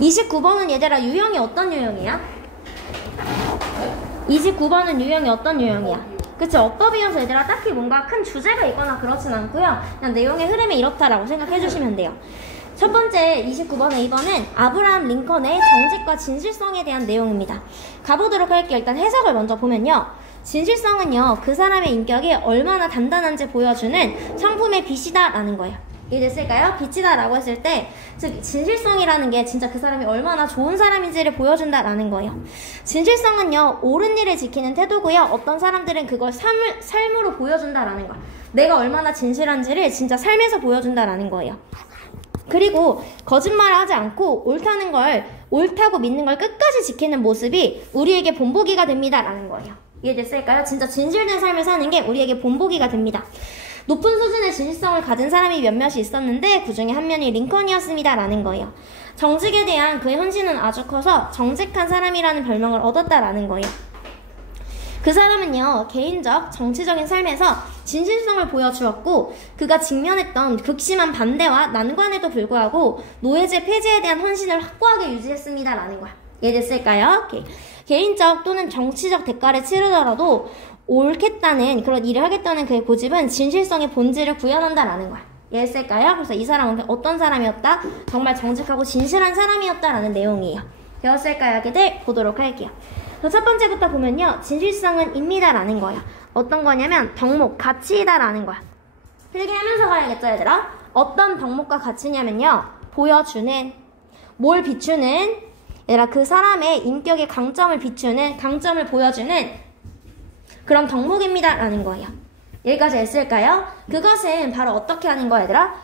29번은 얘들아 유형이 어떤 유형이야? 29번은 유형이 어떤 유형이야? 그치, 어법이어서 얘들아 딱히 뭔가 큰 주제가 있거나 그렇진 않고요. 그냥 내용의 흐름이 이렇다라고 생각해 주시면 돼요. 첫 번째 29번의 2번은 아브라함 링컨의 정직과 진실성에 대한 내용입니다. 가보도록 할게요. 일단 해석을 먼저 보면요. 진실성은요, 그 사람의 인격이 얼마나 단단한지 보여주는 성품의 빛이다 라는 거예요. 이해됐을까요? 빛이다 라고 했을 때, 즉 진실성이라는 게 진짜 그 사람이 얼마나 좋은 사람인지를 보여준다 라는 거예요. 진실성은요, 옳은 일을 지키는 태도고요. 어떤 사람들은 그걸 삶으로 보여준다 라는 거예요. 내가 얼마나 진실한지를 진짜 삶에서 보여준다 라는 거예요. 그리고 거짓말을 하지 않고 옳다고 믿는 걸 끝까지 지키는 모습이 우리에게 본보기가 됩니다 라는 거예요. 이해됐을까요? 진짜 진실된 삶을 사는 게 우리에게 본보기가 됩니다. 높은 수준의 진실성을 가진 사람이 몇몇이 있었는데 그 중에 한 명이 링컨이었습니다 라는 거예요. 정직에 대한 그의 헌신은 아주 커서 정직한 사람이라는 별명을 얻었다라는 거예요. 그 사람은요, 개인적, 정치적인 삶에서 진실성을 보여주었고 그가 직면했던 극심한 반대와 난관에도 불구하고 노예제 폐지에 대한 헌신을 확고하게 유지했습니다 라는 거야. 이해됐을까요? 개인적 또는 정치적 대가를 치르더라도 옳겠다는 그런 일을 하겠다는 그의 고집은 진실성의 본질을 구현한다라는 거야. 이해했을까요? 그래서 이 사람은 어떤 사람이었다? 정말 정직하고 진실한 사람이었다라는 내용이에요. 되었을까요? 하게들 보도록 할게요. 첫 번째부터 보면요, 진실성은 입니다라는 거예요. 어떤 거냐면 덕목, 가치이다라는 거야. 필기하면서 가야겠죠, 얘들아? 어떤 덕목과 가치냐면요, 보여주는, 뭘 비추는, 얘들아 그 사람의 인격의 강점을 비추는, 강점을 보여주는 그런 덕목입니다 라는 거예요. 여기까지 했을까요? 그것은 바로 어떻게 하는 거야, 얘들아?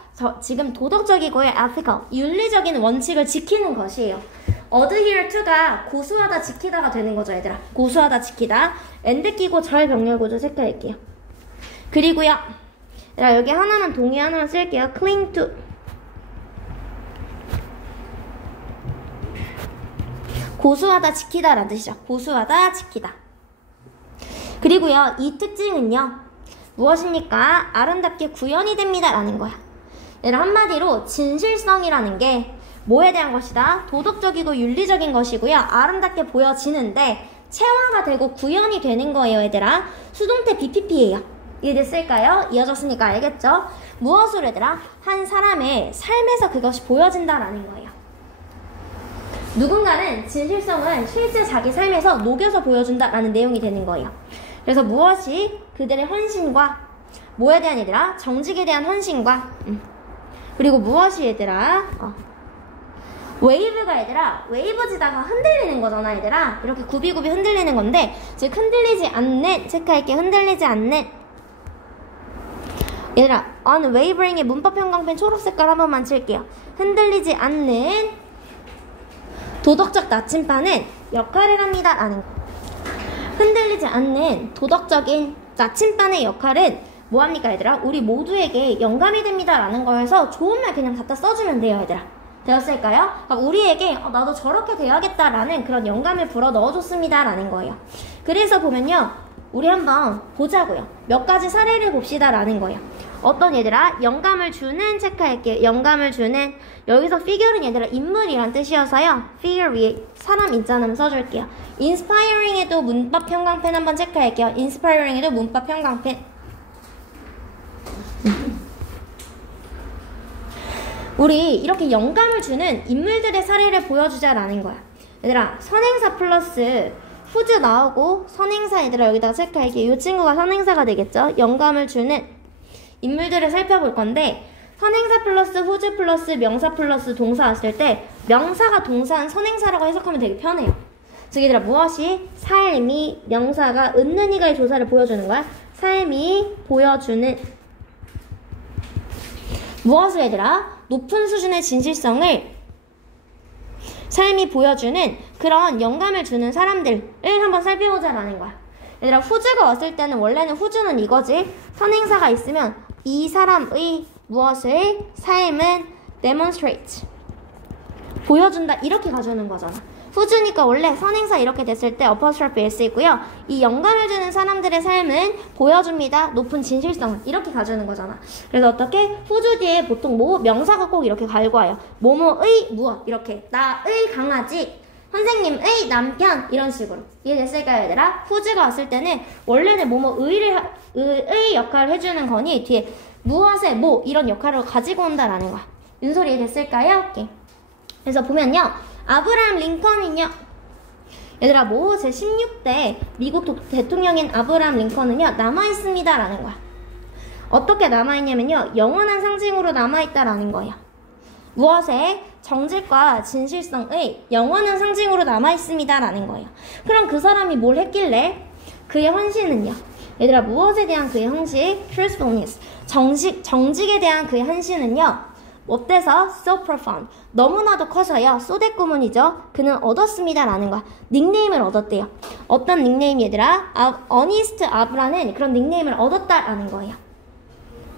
지금 도덕적이고요, ethical, 윤리적인 원칙을 지키는 것이에요. adhere to가 고수하다, 지키다가 되는 거죠, 얘들아. 고수하다, 지키다. and 끼고 절 병렬 구조 체크할게요. 그리고요, 얘들아 여기 하나만 동의 하나만 쓸게요. cling to. 고수하다, 지키다라는 뜻이죠. 고수하다, 지키다. 그리고요, 이 특징은요, 무엇입니까? 아름답게 구현이 됩니다 라는 거야. 얘들아 한마디로 진실성이라는 게 뭐에 대한 것이다? 도덕적이고 윤리적인 것이고요. 아름답게 보여지는데 체화가 되고 구현이 되는 거예요, 얘들아. 수동태 BPP예요. 이해됐을까요? 이어졌으니까 알겠죠? 무엇으로, 얘들아? 한 사람의 삶에서 그것이 보여진다라는 거예요. 누군가는 진실성은 실제 자기 삶에서 녹여서 보여준다라는 내용이 되는 거예요. 그래서 무엇이 그들의 헌신과 뭐에 대한, 얘들아? 정직에 대한 헌신과 그리고 무엇이, 얘들아? 웨이브가, 얘들아, 웨이브지다가 흔들리는 거잖아, 얘들아. 이렇게 굽이굽이 흔들리는 건데, 즉 흔들리지 않는, 체크할게. 흔들리지 않는, 얘들아 unwavering의 문법 형광펜 초록 색깔 한 번만 칠게요. 흔들리지 않는 도덕적 나침반은 역할을 합니다 라는 거. 흔들리지 않는 도덕적인 나침반의 역할은 뭐합니까, 얘들아? 우리 모두에게 영감이 됩니다 라는 거에서 좋은 말 그냥 갖다 써주면 돼요, 얘들아. 되었을까요? 우리에게 나도 저렇게 돼야겠다라는 그런 영감을 불어 넣어줬습니다 라는 거예요. 그래서 보면요, 우리 한번 보자고요. 몇 가지 사례를 봅시다 라는 거예요. 어떤, 얘들아? 영감을 주는, 체크할게요. 영감을 주는, 여기서 figure는 얘들아 인물이란 뜻이어서요, figure 위에 사람 인자는 써줄게요. inspiring에도 문법 형광펜 한번 체크할게요. inspiring에도 문법 형광펜. 우리 이렇게 영감을 주는 인물들의 사례를 보여주자라는 거야. 얘들아 선행사 플러스 후즈 나오고 선행사, 얘들아 여기다가 체크할게요. 이 친구가 선행사가 되겠죠. 영감을 주는 인물들을 살펴볼 건데, 선행사 플러스 후즈 플러스 명사 플러스 동사 왔을 때 명사가 동사한 선행사라고 해석하면 되게 편해요. 즉 얘들아 무엇이? 삶이, 명사가 은는이가의 조사를 보여주는 거야. 삶이 보여주는 무엇을, 얘들아? 높은 수준의 진실성을 삶이 보여주는 그런 영감을 주는 사람들을 한번 살펴보자라는 거야. 얘들아 후즈가 왔을 때는 원래는 후즈는 이거지. 선행사가 있으면 이 사람의 무엇을? 삶은 demonstrate 보여준다 이렇게 가져오는 거잖아. 후주니까 원래 선행사 이렇게 됐을 때 apostrophe s이고요. 이 영감을 주는 사람들의 삶은 보여줍니다. 높은 진실성을 이렇게 가져오는 거잖아. 그래서 어떻게 후주 뒤에 보통 뭐 명사가 꼭 이렇게 갈고 와요. 뭐뭐의 무엇 이렇게 나의 강아지 선생님의 남편 이런 식으로 이해됐을까요 얘들아? 후주가 왔을 때는 원래는 의의 역할을 해주는 거니 뒤에 무엇의 뭐 이런 역할을 가지고 온다라는 거야. 윤소리 이해됐을까요? 오케이. 그래서 보면요 아브라함 링컨은요 얘들아 뭐 제16대 미국 대통령인 아브라함 링컨은요 남아있습니다 라는 거야. 어떻게 남아있냐면요 영원한 상징으로 남아있다라는 거예요. 무엇의 정직과 진실성의 영원한 상징으로 남아있습니다 라는 거예요. 그럼 그 사람이 뭘 했길래 그의 헌신은요 얘들아 무엇에 대한 그의 헌신? truthfulness 정직에 대한 그의 헌신은요 어때서? so profound 너무나도 커서요 소대꾸문이죠. 그는 얻었습니다 라는 거야. 닉네임을 얻었대요. 어떤 닉네임 얘들아? honest 아브라는 그런 닉네임을 얻었다라는 거예요.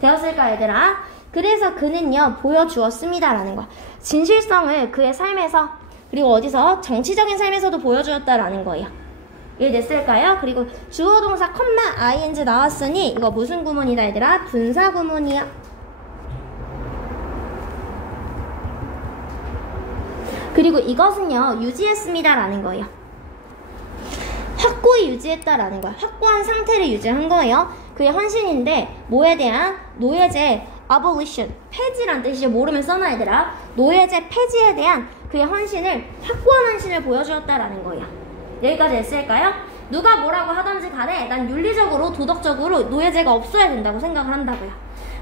되었을까 얘들아? 그래서 그는요 보여주었습니다 라는 거야. 진실성을 그의 삶에서 그리고 어디서 정치적인 삶에서도 보여주었다라는 거예요. 이해됐을까요? 그리고 주어 동사 ing 나왔으니 이거 무슨 구문이다 얘들아? 분사 구문이야. 그리고 이것은요 유지했습니다 라는 거예요. 확고히 유지했다라는 거야. 확고한 상태를 유지한 거예요. 그의 헌신인데 뭐에 대한? 노예제 abolition 폐지란 뜻이죠. 모르면 써놔 얘들아. 노예제 폐지에 대한 그의 헌신을 확고한 헌신을 보여주었다라는 거예요. 여기까지 됐을까요? 누가 뭐라고 하던지 간에 난 윤리적으로 도덕적으로 노예제가 없어야 된다고 생각을 한다고요.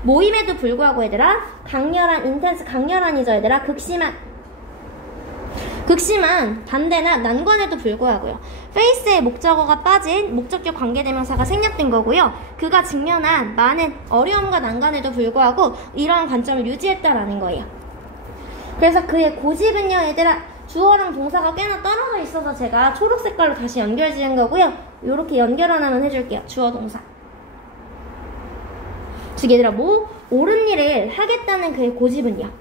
모임에도 불구하고 얘들아 강렬한 인텐스 강렬한이죠 얘들아. 극심한 반대나 난관에도 불구하고요. 페이스의 목적어가 빠진 목적격 관계대명사가 생략된 거고요. 그가 직면한 많은 어려움과 난관에도 불구하고 이러한 관점을 유지했다라는 거예요. 그래서 그의 고집은요 얘들아 주어랑 동사가 꽤나 떨어져 있어서 제가 초록 색깔로 다시 연결 지은 거고요. 이렇게 연결 하나만 해줄게요. 주어 동사. 즉 얘들아 뭐 옳은 일을 하겠다는 그의 고집은요.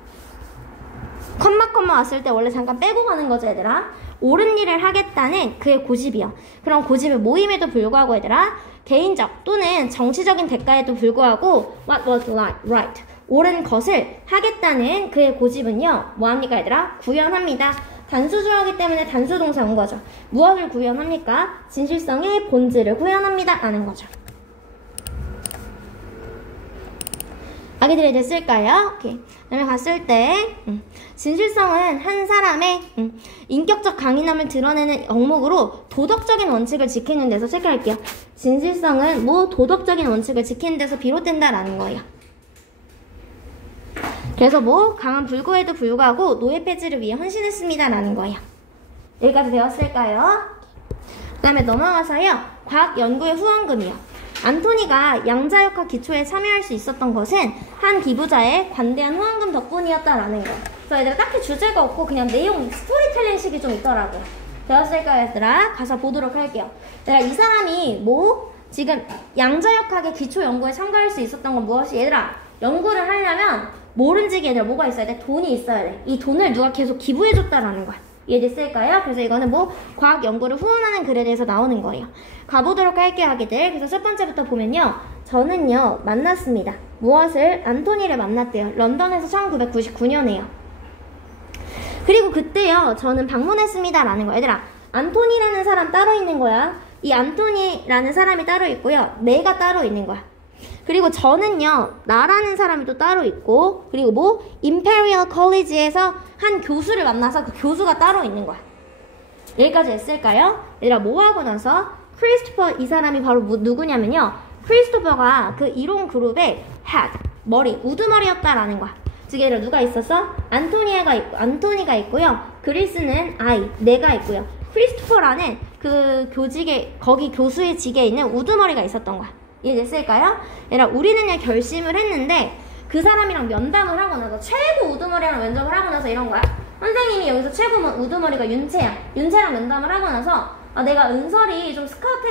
컴마 왔을 때 원래 잠깐 빼고 가는 거죠 얘들아. 옳은 일을 하겠다는 그의 고집이요. 그럼 고집을 모임에도 불구하고 얘들아 개인적 또는 정치적인 대가에도 불구하고 what was right 옳은 것을 하겠다는 그의 고집은요 뭐합니까 얘들아? 구현합니다. 단수주어이기 때문에 단수동사 온 거죠. 무엇을 구현합니까? 진실성의 본질을 구현합니다 라는 거죠. 아기들이 됐을까요? 오케이. 그다음에 갔을 때 진실성은 한 사람의 인격적 강인함을 드러내는 영목으로 도덕적인 원칙을 지키는 데서 체크할게요. 진실성은 뭐 도덕적인 원칙을 지키는 데서 비롯된다라는 거예요. 그래서 뭐 강한 불구에도 불구하고 노예 폐지를 위해 헌신했습니다 라는 거예요. 여기까지 되었을까요? 그 다음에 넘어가서요. 과학 연구의 후원금이요. 안토니가 양자역학 기초에 참여할 수 있었던 것은 한 기부자의 관대한 후원금 덕분이었다라는 거. 그래서 얘들아 딱히 주제가 없고 그냥 내용 스토리텔링식이 좀 있더라고요. 되었을까요 얘들아? 가서 보도록 할게요. 얘들아 이 사람이 뭐 지금 양자역학의 기초 연구에 참가할 수 있었던 건 무엇이? 얘들아 연구를 하려면 모른지기 얘들아 뭐가 있어야 돼? 돈이 있어야 돼. 이 돈을 누가 계속 기부해줬다라는 거야. 이해됐을까요? 그래서 이거는 뭐 과학 연구를 후원하는 글에 대해서 나오는 거예요. 가보도록 할게요 하기들. 그래서 첫 번째부터 보면요. 저는요 만났습니다. 무엇을? 안토니를 만났대요. 런던에서 1999년에요. 그리고 그때요 저는 방문했습니다 라는 거야. 얘들아 안토니라는 사람 따로 있는 거야. 이 안토니라는 사람이 따로 있고요. 내가 따로 있는 거야. 그리고 저는요 나라는 사람이 또 따로 있고 그리고 뭐 임페리얼 컬리지에서 한 교수를 만나서 그 교수가 따로 있는 거야. 여기까지 했을까요? 얘들아 뭐 하고 나서 크리스토퍼 이 사람이 바로 누구냐면요. 크리스토퍼가 그 이론 그룹의 head 머리 우두머리였다라는 거야. 즉 얘들아 누가 있었어? 안토니가 있고요. 그리스는 I 내가 있고요. 크리스토퍼라는 그 교직에 거기 교수의 직에 있는 우두머리가 있었던 거야. 이해됐을까요? 얘들아 우리는요 결심을 했는데 그 사람이랑 면담을 하고 나서 최고 우두머리랑 면접을 하고 나서 이런 거야. 선생님이 여기서 최고 우두머리가 윤채야. 윤채랑 면담을 하고 나서 내가 은설이 좀 스카우트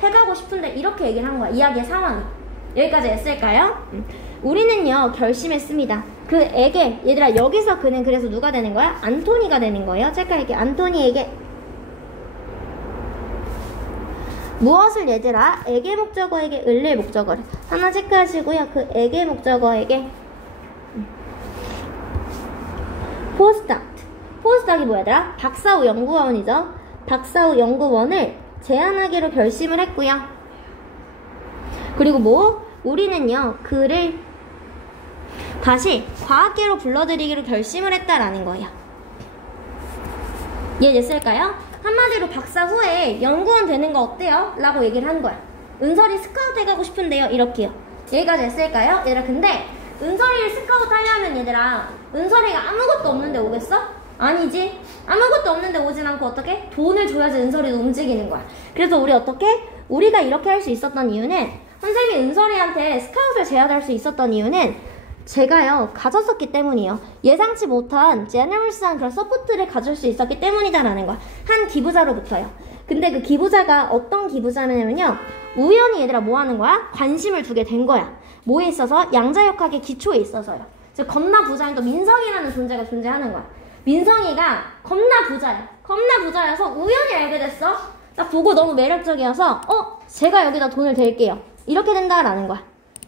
해가고 싶은데 이렇게 얘기를 한 거야. 이야기의 상황이. 여기까지 했을까요? 우리는요 결심했습니다. 그에게 얘들아 여기서 그는 그래서 누가 되는 거야? 안토니가 되는 거예요. 찰까에게 안토니에게 무엇을 얘들아? 에게 목적어에게 을릴 목적어를 하나 체크하시고요. 그 에게 목적어에게 포스닥이 뭐야 얘들아? 박사후 연구원이죠. 박사후 연구원을 제안하기로 결심을 했고요. 그리고 뭐? 우리는요 그를 다시 과학계로 불러들이기로 결심을 했다라는 거예요. 이해됐을까요? 한마디로 박사 후에 연구원 되는 거 어때요? 라고 얘기를 한 거야. 은설이 스카우트 해가고 싶은데요. 이렇게요. 여기까지 됐을까요? 얘들아 근데 은설이를 스카우트 하려면 얘들아 은설이가 아무것도 없는데 오겠어? 아니지. 아무것도 없는데 오진 않고 어떻게? 돈을 줘야지 은설이도 움직이는 거야. 그래서 우리 어떻게? 우리가 이렇게 할 수 있었던 이유는 선생님이 은설이한테 스카우트를 제안할 수 있었던 이유는 제가요 가졌었기 때문이에요. 예상치 못한 제너럴스한 그런 서포트를 가질 수 있었기 때문이다라는 거야. 한 기부자로부터요. 근데 그 기부자가 어떤 기부자냐면요 우연히 얘들아 뭐 하는 거야? 관심을 두게 된 거야. 뭐에 있어서? 양자역학의 기초에 있어서요. 즉 겁나 부자인 또 민성이라는 존재가 존재하는 거야. 민성이가 겁나 부자야. 겁나 부자여서 우연히 알게 됐어. 딱 보고 너무 매력적이어서 제가 여기다 돈을 댈게요. 이렇게 된다라는 거야.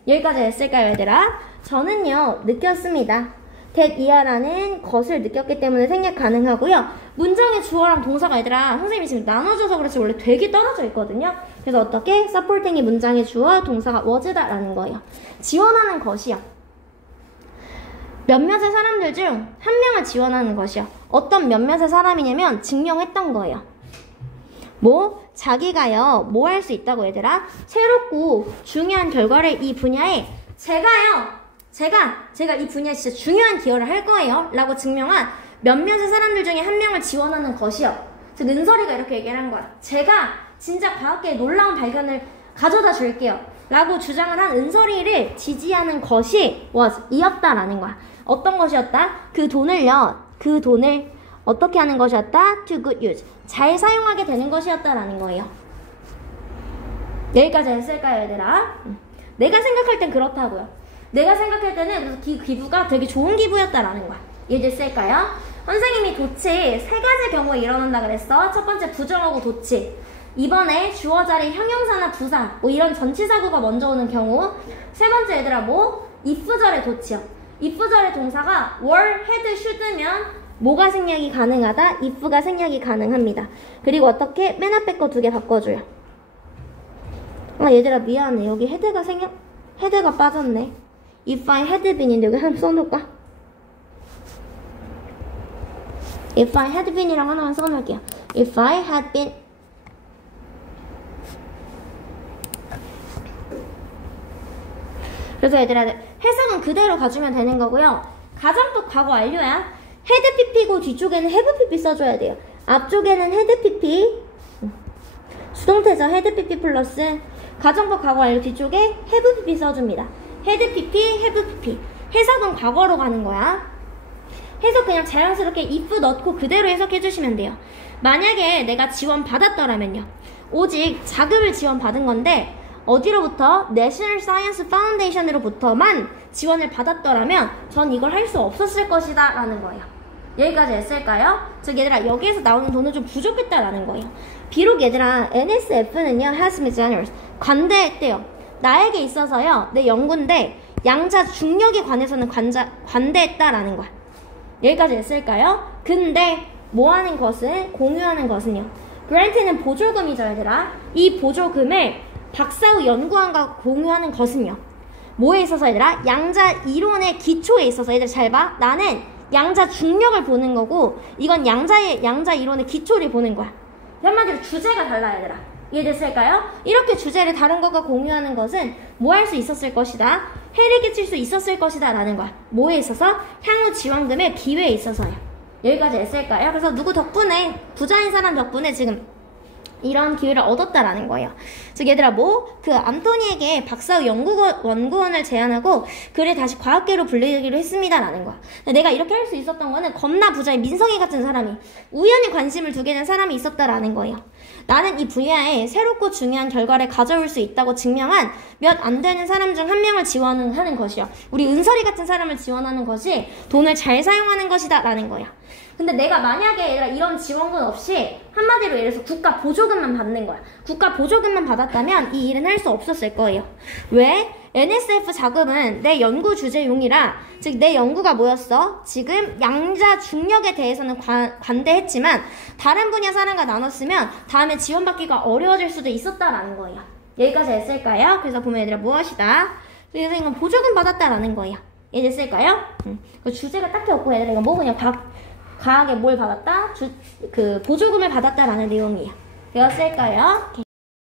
여기까지 됐을까요 얘들아? 저는요 느꼈습니다. that 이하라는 것을 느꼈기 때문에 생략 가능하고요. 문장의 주어랑 동사가 얘들아 선생님이 지금 나눠줘서 그렇지 원래 되게 떨어져 있거든요. 그래서 어떻게? supporting이 문장의 주어 동사가 was다라는 거예요. 지원하는 것이요. 몇몇의 사람들 중 한 명을 지원하는 것이요. 어떤 몇몇의 사람이냐면 증명했던 거예요. 뭐? 자기가요 뭐 할 수 있다고 얘들아? 새롭고 중요한 결과를 이 분야에 제가 이 분야에 진짜 중요한 기여를 할 거예요 라고 증명한 몇몇의 사람들 중에 한 명을 지원하는 것이요. 즉 은설이가 이렇게 얘기를 한 거야. 제가 진짜 과학계에 놀라운 발견을 가져다 줄게요 라고 주장을 한 은설이를 지지하는 것이 이었다라는 거야. 어떤 것이었다? 그 돈을 어떻게 하는 것이었다? To good use. 잘 사용하게 되는 것이었다라는 거예요. 여기까지 했을까요 얘들아? 내가 생각할 땐 그렇다고요. 내가 생각할 때는 기부가 되게 좋은 기부였다라는 거야. 이해됐을까요? 선생님이 도치 3가지 경우에 일어난다 그랬어. 첫 번째 부정하고 도치. 이번에 주어 자리 형용사나 부사 뭐 이런 전치사구가 먼저 오는 경우. 세 번째 얘들아 뭐? if절의 도치요. if절의 동사가 were, had, should면 뭐가 생략이 가능하다? if가 생략이 가능합니다. 그리고 어떻게? 맨 앞에 거 2개 바꿔줘요. 얘들아 미안해. 여기 헤드가 빠졌네. If I had been인데 여기 한번 써놓을까? If I had been이랑 하나만 써놓을게요. If I had been 그래서 얘들아 해석은 그대로 가주면 되는 거고요. 가정법 과거 완료야. had pp고 뒤쪽에는 have pp 써줘야 돼요. 앞쪽에는 had pp 수동태죠. had pp 플러스 가정법 과거 완료 뒤쪽에 have pp 써줍니다. had pp, have pp. 해석은 과거로 가는 거야. 해석 그냥 자연스럽게 if 넣고 그대로 해석해주시면 돼요. 만약에 내가 지원 받았더라면요. 오직 자급을 지원 받은 건데 어디로부터? National Science Foundation으로부터만 지원을 받았더라면 전 이걸 할 수 없었을 것이다 라는 거예요. 여기까지 했을까요? 즉 얘들아 여기에서 나오는 돈은 좀 부족했다라는 거예요. 비록 얘들아 NSF는요 has been generous 관대했대요. 나에게 있어서요 내 연구인데 양자 중력에 관해서는 관대했다라는 거야. 여기까지 했을까요? 근데 뭐하는 것은? 공유하는 것은요. 그랜트는 보조금이죠 얘들아. 이 보조금을 박사후 연구원과 공유하는 것은요. 뭐에 있어서 얘들아? 양자 이론의 기초에 있어서 얘들 잘 봐. 나는 양자 중력을 보는 거고 이건 양자 이론의 기초를 보는 거야. 한마디로 주제가 달라 얘들아. 이해됐을까요? 이렇게 주제를 다른 것과 공유하는 것은 뭐 할 수 있었을 것이다? 해를 끼칠 수 있었을 것이다 라는 거야. 뭐에 있어서? 향후 지원금의 기회에 있어서요. 여기까지 했을까요? 그래서 누구 덕분에 부자인 사람 덕분에 지금 이런 기회를 얻었다라는 거예요. 즉 얘들아 그 안토니에게 박사 후 연구원을 제안하고 그를 다시 과학계로 불리기로 했습니다라는 거야. 내가 이렇게 할 수 있었던 거는 겁나 부자의 민성이 같은 사람이 우연히 관심을 두게 된 사람이 있었다라는 거예요. 나는 이 분야에 새롭고 중요한 결과를 가져올 수 있다고 증명한 몇 안 되는 사람 중 한 명을 지원하는 것이요. 우리 은설이 같은 사람을 지원하는 것이 돈을 잘 사용하는 것이다 라는 거야. 근데 내가 만약에 얘들아 이런 지원금 없이 한마디로 예를 들어서 국가 보조금만 받는 거야. 국가 보조금만 받았다면 이 일은 할 수 없었을 거예요. 왜? NSF 자금은 내 연구 주제용이라, 즉 내 연구가 뭐였어? 지금 양자 중력에 대해서는 관대했지만 다른 분야 사람과 나눴으면 다음에 지원받기가 어려워질 수도 있었다라는 거예요. 여기까지 했을까요? 그래서 보면 얘들아 무엇이다? 그래서 이건 보조금 받았다라는 거예요. 이해됐을까요? 그 주제가 딱히 없고 얘들아 이건 뭐 그냥 과학에 뭘 받았다? 보조금을 받았다라는 내용이에요. 되었을까요?